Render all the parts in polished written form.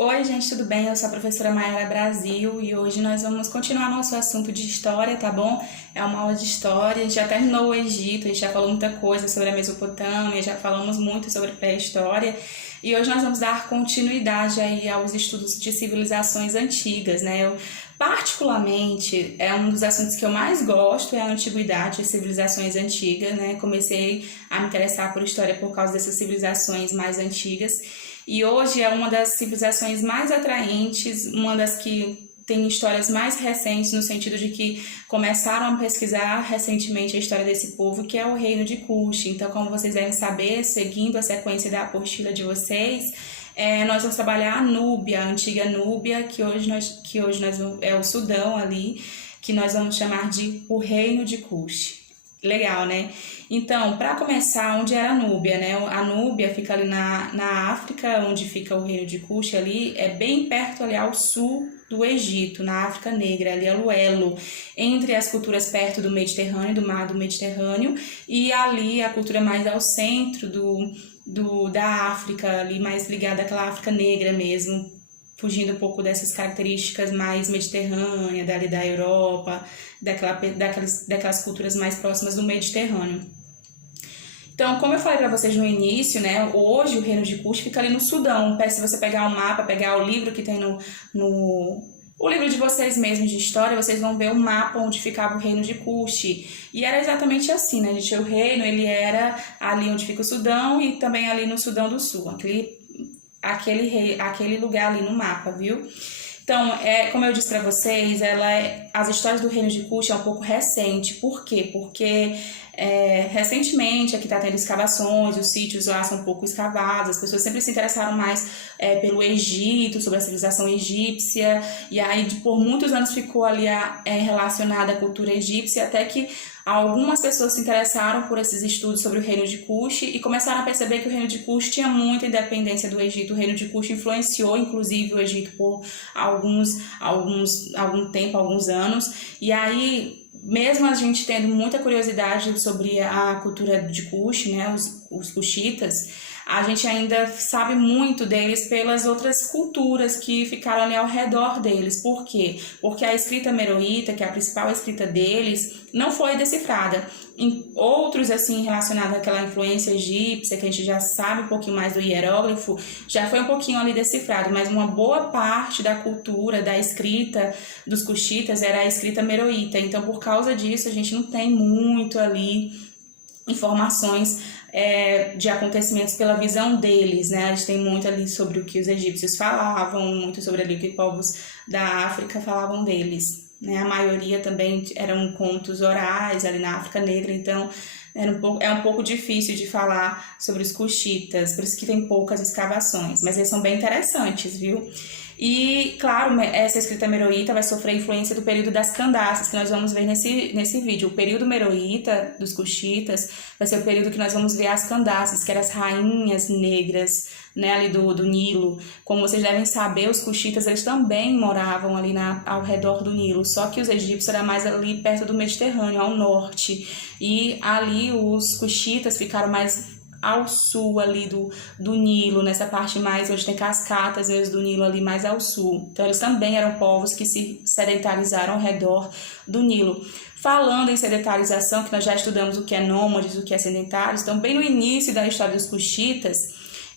Oi, gente, tudo bem? Eu sou a professora Mayara Brasil e hoje nós vamos continuar nosso assunto de história, tá bom? É uma aula de história, a gente já terminou o Egito, a gente já falou muita coisa sobre a Mesopotâmia, já falamos muito sobre pré-história e hoje nós vamos dar continuidade aí aos estudos de civilizações antigas, né? Particularmente, é um dos assuntos que eu mais gosto, é a antiguidade, as civilizações antigas, né? Comecei a me interessar por história por causa dessas civilizações mais antigas. E hoje é uma das civilizações mais atraentes, uma das que tem histórias mais recentes, no sentido de que começaram a pesquisar recentemente a história desse povo, que é o Reino de Kush. Então, como vocês devem saber, seguindo a sequência da apostila de vocês, nós vamos trabalhar a Núbia, a antiga Núbia, que hoje é o Sudão ali, que nós vamos chamar de o Reino de Kush. Legal, né? Então, para começar, onde era a Núbia, né? A Núbia fica ali na África, onde fica o reino de Kush ali, é bem perto ali ao sul do Egito, na África Negra, ali é o elo, entre as culturas perto do Mediterrâneo, do mar do Mediterrâneo, e ali a cultura mais ao centro da África, ali mais ligada àquela África Negra mesmo, fugindo um pouco dessas características mais mediterrâneas, da Europa, daquelas culturas mais próximas do Mediterrâneo. Então, como eu falei para vocês no início, né, hoje o Reino de Kush fica ali no Sudão. Se você pegar o mapa, pegar o livro que tem o livro de vocês mesmos de história, vocês vão ver o mapa onde ficava o Reino de Kush. E era exatamente assim, né, gente? O reino, ele era ali onde fica o Sudão e também ali no Sudão do Sul, aquele lugar ali no mapa, viu? Então, como eu disse para vocês, as histórias do Reino de Kush é um pouco recente. Por quê? Porque recentemente aqui está tendo escavações, os sítios lá são um pouco escavados, as pessoas sempre se interessaram mais pelo Egito, sobre a civilização egípcia, e aí por muitos anos ficou ali relacionada à cultura egípcia, até que algumas pessoas se interessaram por esses estudos sobre o Reino de Kush e começaram a perceber que o Reino de Kush tinha muita independência do Egito. O Reino de Kush influenciou, inclusive, o Egito por algum tempo, alguns anos. E aí, mesmo a gente tendo muita curiosidade sobre a cultura de Kush, né, os Kushitas, a gente ainda sabe muito deles pelas outras culturas que ficaram ali ao redor deles. Por quê? Porque a escrita meroíta, que é a principal escrita deles, não foi decifrada. Em outros, assim, relacionados àquela influência egípcia, que a gente já sabe um pouquinho mais do hieróglifo, já foi um pouquinho ali decifrado, mas uma boa parte da cultura, da escrita dos Kushitas era a escrita meroíta. Então, por causa disso, a gente não tem muito ali informações de acontecimentos pela visão deles, né? A gente tem muito ali sobre o que os egípcios falavam, muito sobre ali o que povos da África falavam deles, né? A maioria também eram contos orais ali na África Negra, então é um pouco difícil de falar sobre os Kushitas, por isso que tem poucas escavações, mas eles são bem interessantes, viu? E, claro, essa escrita meroíta vai sofrer influência do período das Candaças, que nós vamos ver nesse vídeo. O período meroíta dos Kushitas vai ser o período que nós vamos ver as Candaças, que eram as rainhas negras, né, ali do Nilo. Como vocês devem saber, os Kushitas eles também moravam ali ao redor do Nilo, só que os egípcios eram mais ali perto do Mediterrâneo, ao norte. E ali os Kushitas ficaram mais ao sul ali do Nilo, nessa parte mais onde tem cascatas mesmo do Nilo ali mais ao sul. Então eles também eram povos que se sedentarizaram ao redor do Nilo. Falando em sedentarização, que nós já estudamos o que é nômades, o que é sedentários, então bem no início da história dos Kushitas,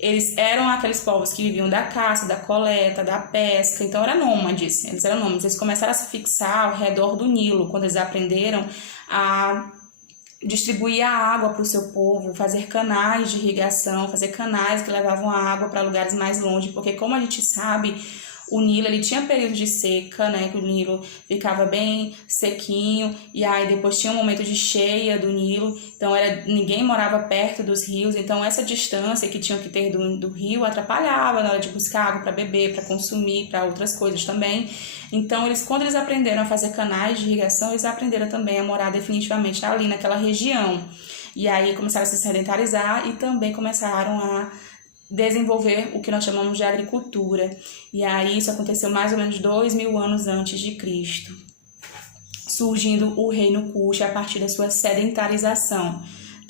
eles eram aqueles povos que viviam da caça, da coleta, da pesca, então eram nômades, eles começaram a se fixar ao redor do Nilo, quando eles aprenderam a distribuir a água para o seu povo, fazer canais de irrigação, fazer canais que levavam a água para lugares mais longe, porque como a gente sabe, o Nilo ele tinha períodos de seca, né, que o Nilo ficava bem sequinho, e aí depois tinha um momento de cheia do Nilo, então ninguém morava perto dos rios, então essa distância que tinham que ter do rio atrapalhava na hora de buscar água para beber, para consumir, para outras coisas também. Então, quando eles aprenderam a fazer canais de irrigação, eles aprenderam também a morar definitivamente ali naquela região. E aí começaram a se sedentarizar e também começaram a desenvolver o que nós chamamos de agricultura. E aí isso aconteceu mais ou menos 2000 anos antes de Cristo, surgindo o Reino Kush a partir da sua sedentarização.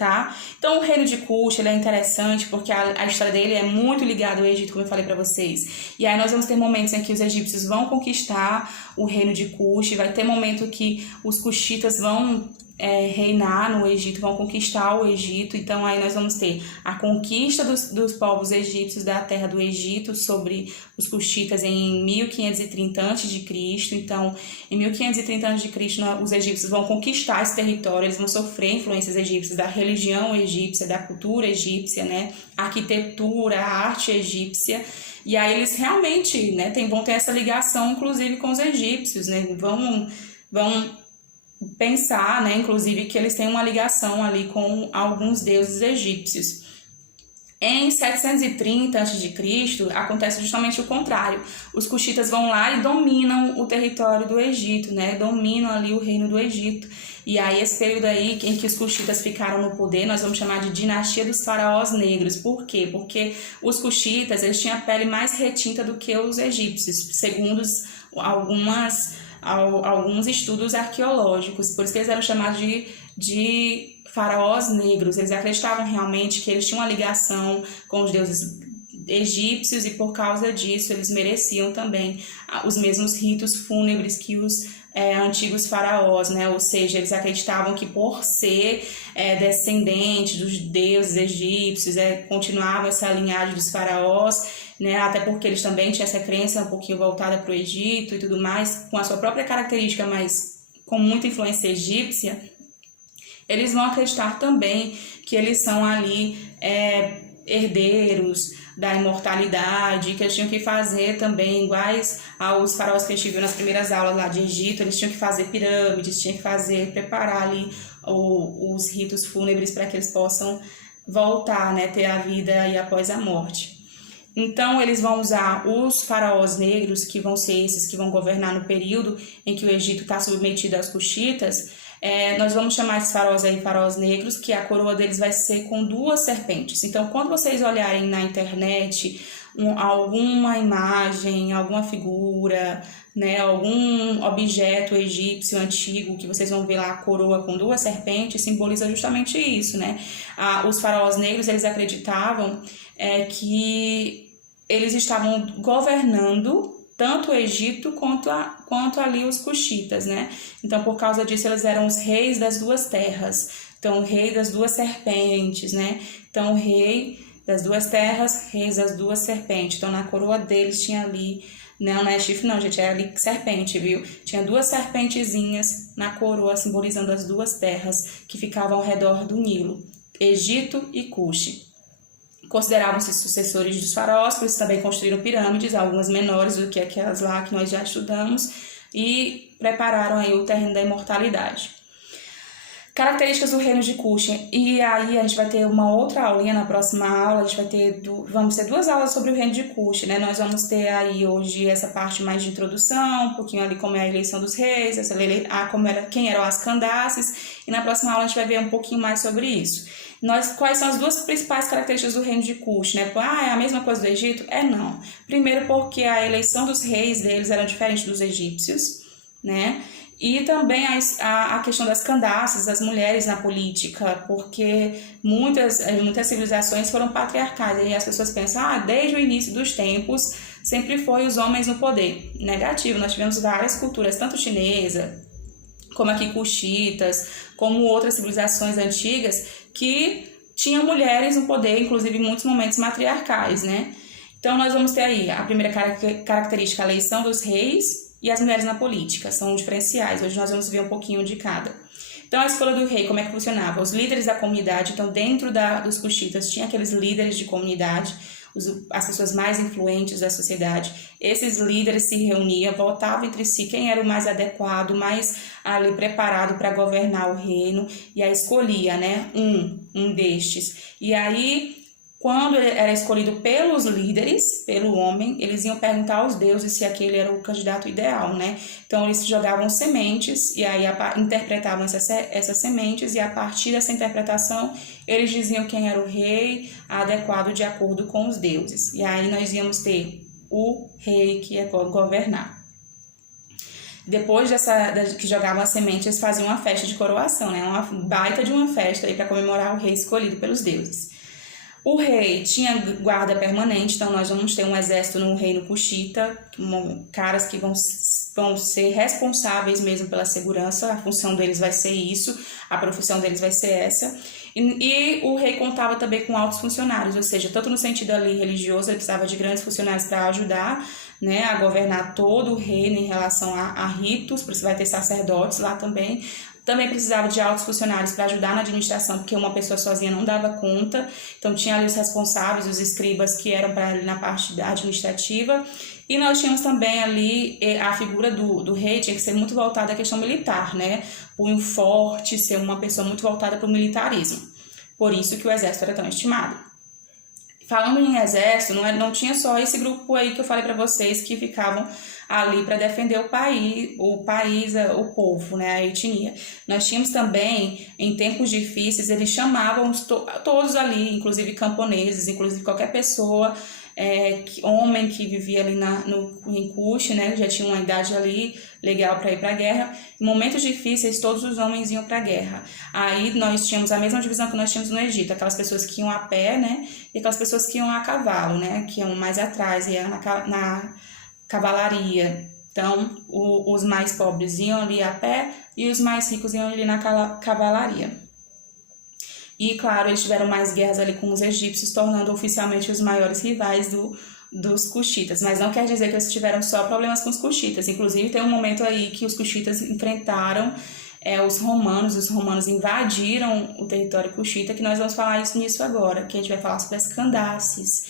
tá? Então o reino de Cush, ele é interessante porque a história dele é muito ligada ao Egito, como eu falei para vocês. E aí nós vamos ter momentos em que os egípcios vão conquistar o reino de Cush, vai ter momento que os cuxitas vão reinar no Egito, vão conquistar o Egito. Então aí nós vamos ter a conquista dos povos egípcios da terra do Egito sobre os cuxitas em 1530 a.C. Então em 1530 a.C. os egípcios vão conquistar esse território, eles vão sofrer influências egípcias da religião egípcia, da cultura egípcia, né, a arquitetura, a arte egípcia. E aí eles realmente, né, vão ter essa ligação inclusive com os egípcios, né, vão pensar, né, inclusive, que eles têm uma ligação ali com alguns deuses egípcios. Em 730 a.C., acontece justamente o contrário. Os cuxitas vão lá e dominam o território do Egito, né? Dominam ali o reino do Egito. E aí, esse período aí em que os cuxitas ficaram no poder, nós vamos chamar de dinastia dos faraós negros. Por quê? Porque os cuxitas, eles tinham a pele mais retinta do que os egípcios, segundo alguns estudos arqueológicos. Por isso que eles eram chamados de faraós negros. Eles acreditavam realmente que eles tinham uma ligação com os deuses egípcios e por causa disso eles mereciam também os mesmos ritos fúnebres que os antigos faraós, né? Ou seja, eles acreditavam que por ser descendente dos deuses egípcios, continuava essa linhagem dos faraós, né? Até porque eles também tinham essa crença um pouquinho voltada para o Egito e tudo mais, com a sua própria característica, mas com muita influência egípcia. Eles vão acreditar também que eles são ali herdeiros da imortalidade, que eles tinham que fazer também, iguais aos faraós que a gente viu nas primeiras aulas lá de Egito, eles tinham que fazer pirâmides, tinham que preparar ali os ritos fúnebres para que eles possam voltar, né, ter a vida aí após a morte. Então, eles vão usar os faraós negros, que vão ser esses que vão governar no período em que o Egito está submetido aos cuxitas. Nós vamos chamar esses faraós aí faraós negros, que a coroa deles vai ser com 2 serpentes. Então, quando vocês olharem na internet alguma imagem, alguma figura, né, algum objeto egípcio antigo, que vocês vão ver lá a coroa com 2 serpentes, simboliza justamente isso, né? Os faraós negros, eles acreditavam que eles estavam governando tanto o Egito quanto ali os cuxitas, né? Então, por causa disso, eles eram os reis das 2 terras. Então, o rei das 2 serpentes, né? Então, o rei das 2 terras, reis das 2 serpentes. Então, na coroa deles tinha ali, não é chifre não, gente, é ali serpente, viu? Tinha 2 serpentezinhas na coroa, simbolizando as 2 terras que ficavam ao redor do Nilo, Egito e Cuxi. Consideravam-se sucessores dos faraós, por isso também construíram pirâmides, algumas menores do que aquelas lá que nós já estudamos, e prepararam aí o terreno da imortalidade. Características do reino de Cush. E aí a gente vai ter uma outra aulinha na próxima aula, a gente vai ter vamos ter 2 aulas sobre o reino de Cush, né? Nós vamos ter aí hoje essa parte mais de introdução, um pouquinho ali como é a eleição dos reis, quem eram as Candaces, e na próxima aula a gente vai ver um pouquinho mais sobre isso. Quais são as 2 principais características do reino de Cush, né? É a mesma coisa do Egito? Não. Primeiro porque a eleição dos reis deles era diferente dos egípcios, né? E também a questão das Candaces, das mulheres na política, porque muitas civilizações foram patriarcais. E as pessoas pensam, desde o início dos tempos, sempre foi os homens no poder. Negativo, nós tivemos várias culturas, tanto chinesa, como aqui cuxitas, como outras civilizações antigas, que tinham mulheres no poder, inclusive em muitos momentos matriarcais, né? Então, nós vamos ter aí a primeira característica, a eleição dos reis, e as mulheres na política, são diferenciais. Hoje nós vamos ver um pouquinho de cada. Então, a escolha do rei, como é que funcionava? Os líderes da comunidade, então dentro dos cuxitas tinha aqueles líderes de comunidade, as pessoas mais influentes da sociedade. Esses líderes se reuniam, votavam entre si quem era o mais adequado, mais ali preparado para governar o reino, e aí escolhia, né, um destes. E aí, quando era escolhido pelos líderes, pelo homem, eles iam perguntar aos deuses se aquele era o candidato ideal, né? Então, eles jogavam sementes e aí interpretavam essas sementes, e a partir dessa interpretação, eles diziam quem era o rei adequado de acordo com os deuses. E aí nós íamos ter o rei que ia governar. depois que jogavam a semente, eles faziam uma festa de coroação, né? Uma baita de uma festa aí para comemorar o rei escolhido pelos deuses. O rei tinha guarda permanente, então nós vamos ter um exército no reino cuxita, caras que vão ser responsáveis mesmo pela segurança, a função deles vai ser isso, a profissão deles vai ser essa. E o rei contava também com altos funcionários, ou seja, tanto no sentido ali religioso, ele precisava de grandes funcionários para ajudar, né, a governar todo o reino em relação a ritos, por isso vai ter sacerdotes lá também. Também precisava de altos funcionários para ajudar na administração, porque uma pessoa sozinha não dava conta. Então, tinha ali os responsáveis, os escribas, que eram para ali na parte administrativa. E nós tínhamos também ali a figura do rei, tinha que ser muito voltada à questão militar, né? Punho forte, ser uma pessoa muito voltada para o militarismo. Por isso que o exército era tão estimado. Falando em exército, não tinha só esse grupo aí que eu falei para vocês que ficavam ali para defender o país, o povo, né, a etnia. Nós tínhamos também, em tempos difíceis, eles chamavam todos ali, inclusive camponeses, inclusive qualquer pessoa, homem que vivia ali em Cush, né, já tinha uma idade ali legal para ir para a guerra. Em momentos difíceis, todos os homens iam para a guerra. Aí nós tínhamos a mesma divisão que nós tínhamos no Egito, aquelas pessoas que iam a pé, né, e aquelas pessoas que iam a cavalo, né, que iam mais atrás, iam na cavalaria. Então, os mais pobres iam ali a pé e os mais ricos iam ali na cavalaria. E, claro, eles tiveram mais guerras ali com os egípcios, tornando oficialmente os maiores rivais dos cuxitas. Mas não quer dizer que eles tiveram só problemas com os cuxitas. Inclusive, tem um momento aí que os cuxitas enfrentaram os romanos invadiram o território cuxita, que nós vamos falar nisso agora, que a gente vai falar sobre as Candaces.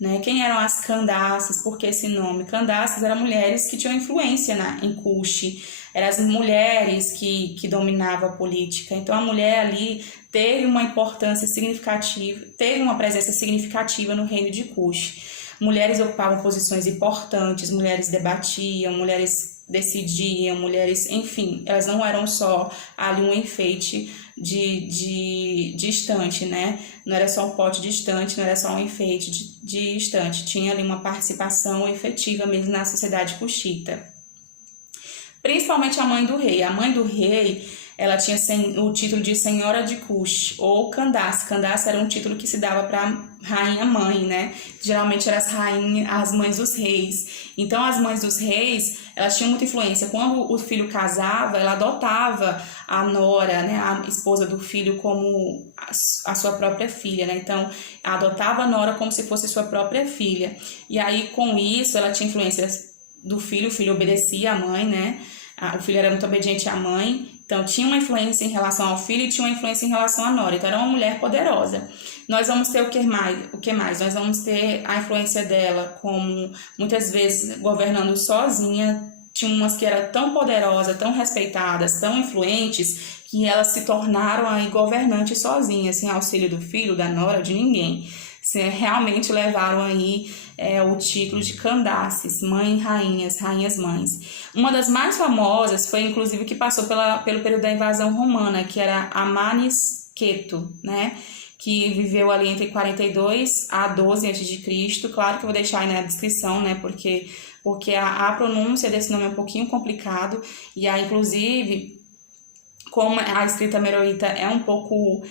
Né? Quem eram as Candaces? Por que esse nome? Candaces eram mulheres que tinham influência em Cuxi, eram as mulheres que dominavam a política. Então a mulher ali teve uma importância significativa, teve uma presença significativa no reino de Cuxi. Mulheres ocupavam posições importantes, mulheres debatiam, mulheres decidiam, mulheres, enfim, elas não eram só ali um enfeite de estante, né? Não era só um pote de estante, não era só um enfeite de estante, tinha ali uma participação efetiva mesmo na sociedade cuxita. Principalmente a mãe do rei. A mãe do rei, ela tinha o título de Senhora de Cush, ou Candace. Candace era um título que se dava para rainha-mãe, né? Geralmente eram as mães dos reis. Então, as mães dos reis, elas tinham muita influência. Quando o filho casava, ela adotava a nora, né? A esposa do filho, como a sua própria filha, né? Então, adotava a nora como se fosse sua própria filha. E aí, com isso, ela tinha influência do filho, o filho obedecia à mãe, né? O filho era muito obediente à mãe, então tinha uma influência em relação ao filho e tinha uma influência em relação à nora, então era uma mulher poderosa. Nós vamos ter o que mais? Nós vamos ter a influência dela como, muitas vezes, governando sozinha. Tinha umas que eram tão poderosas, tão respeitadas, tão influentes, que elas se tornaram aí governantes sozinhas, sem auxílio do filho, da nora, de ninguém. Realmente levaram aí o título de Candaces, rainhas mães. Uma das mais famosas foi, inclusive, que passou pelo período da invasão romana, que era Amaniqueto, né? Que viveu ali entre 42 a 12 a.C. Claro que eu vou deixar aí na descrição, né? Porque a pronúncia desse nome é um pouquinho complicado. E aí, inclusive, como a escrita meroíta é um pouco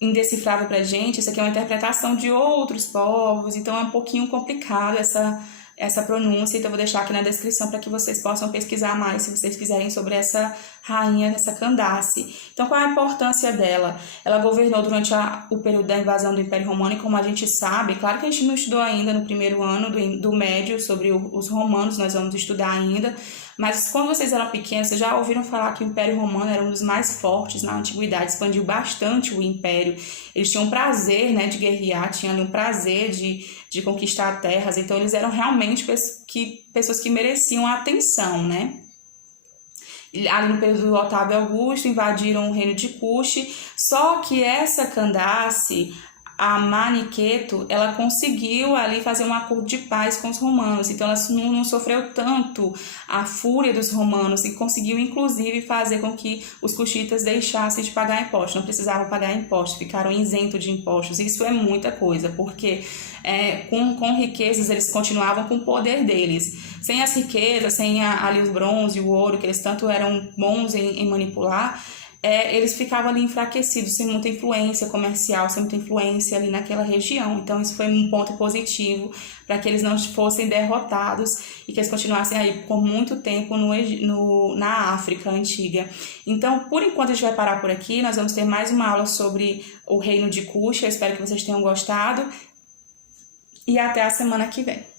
indecifrável pra gente, isso aqui é uma interpretação de outros povos, então é um pouquinho complicado essa pronúncia, então eu vou deixar aqui na descrição para que vocês possam pesquisar mais, se vocês quiserem, sobre essa rainha, essa Candace. Então, qual é a importância dela? Ela governou durante o período da invasão do Império Romano, e como a gente sabe, claro que a gente não estudou ainda no primeiro ano do médio sobre os romanos, nós vamos estudar ainda, mas quando vocês eram pequenos, vocês já ouviram falar que o Império Romano era um dos mais fortes na antiguidade, expandiu bastante o Império. Eles tinham prazer, né, de guerrear, tinham ali um prazer de conquistar terras, então eles eram realmente pessoas que mereciam a atenção, né? Ali no período do Otávio Augusto, invadiram o reino de Cush, só que essa Candace, a Maniqueto, ela conseguiu ali fazer um acordo de paz com os romanos, então ela não sofreu tanto a fúria dos romanos e conseguiu inclusive fazer com que os cuxitas deixassem de pagar impostos, não precisavam pagar impostos, ficaram isentos de impostos. Isso é muita coisa, porque com riquezas eles continuavam com o poder deles. Sem as riquezas, sem ali os bronze e o ouro, que eles tanto eram bons em manipular, eles ficavam ali enfraquecidos, sem muita influência comercial, sem muita influência ali naquela região. Então isso foi um ponto positivo para que eles não fossem derrotados e que eles continuassem aí por muito tempo na África antiga. Então, por enquanto a gente vai parar por aqui, nós vamos ter mais uma aula sobre o reino de Kush. Eu espero que vocês tenham gostado e até a semana que vem.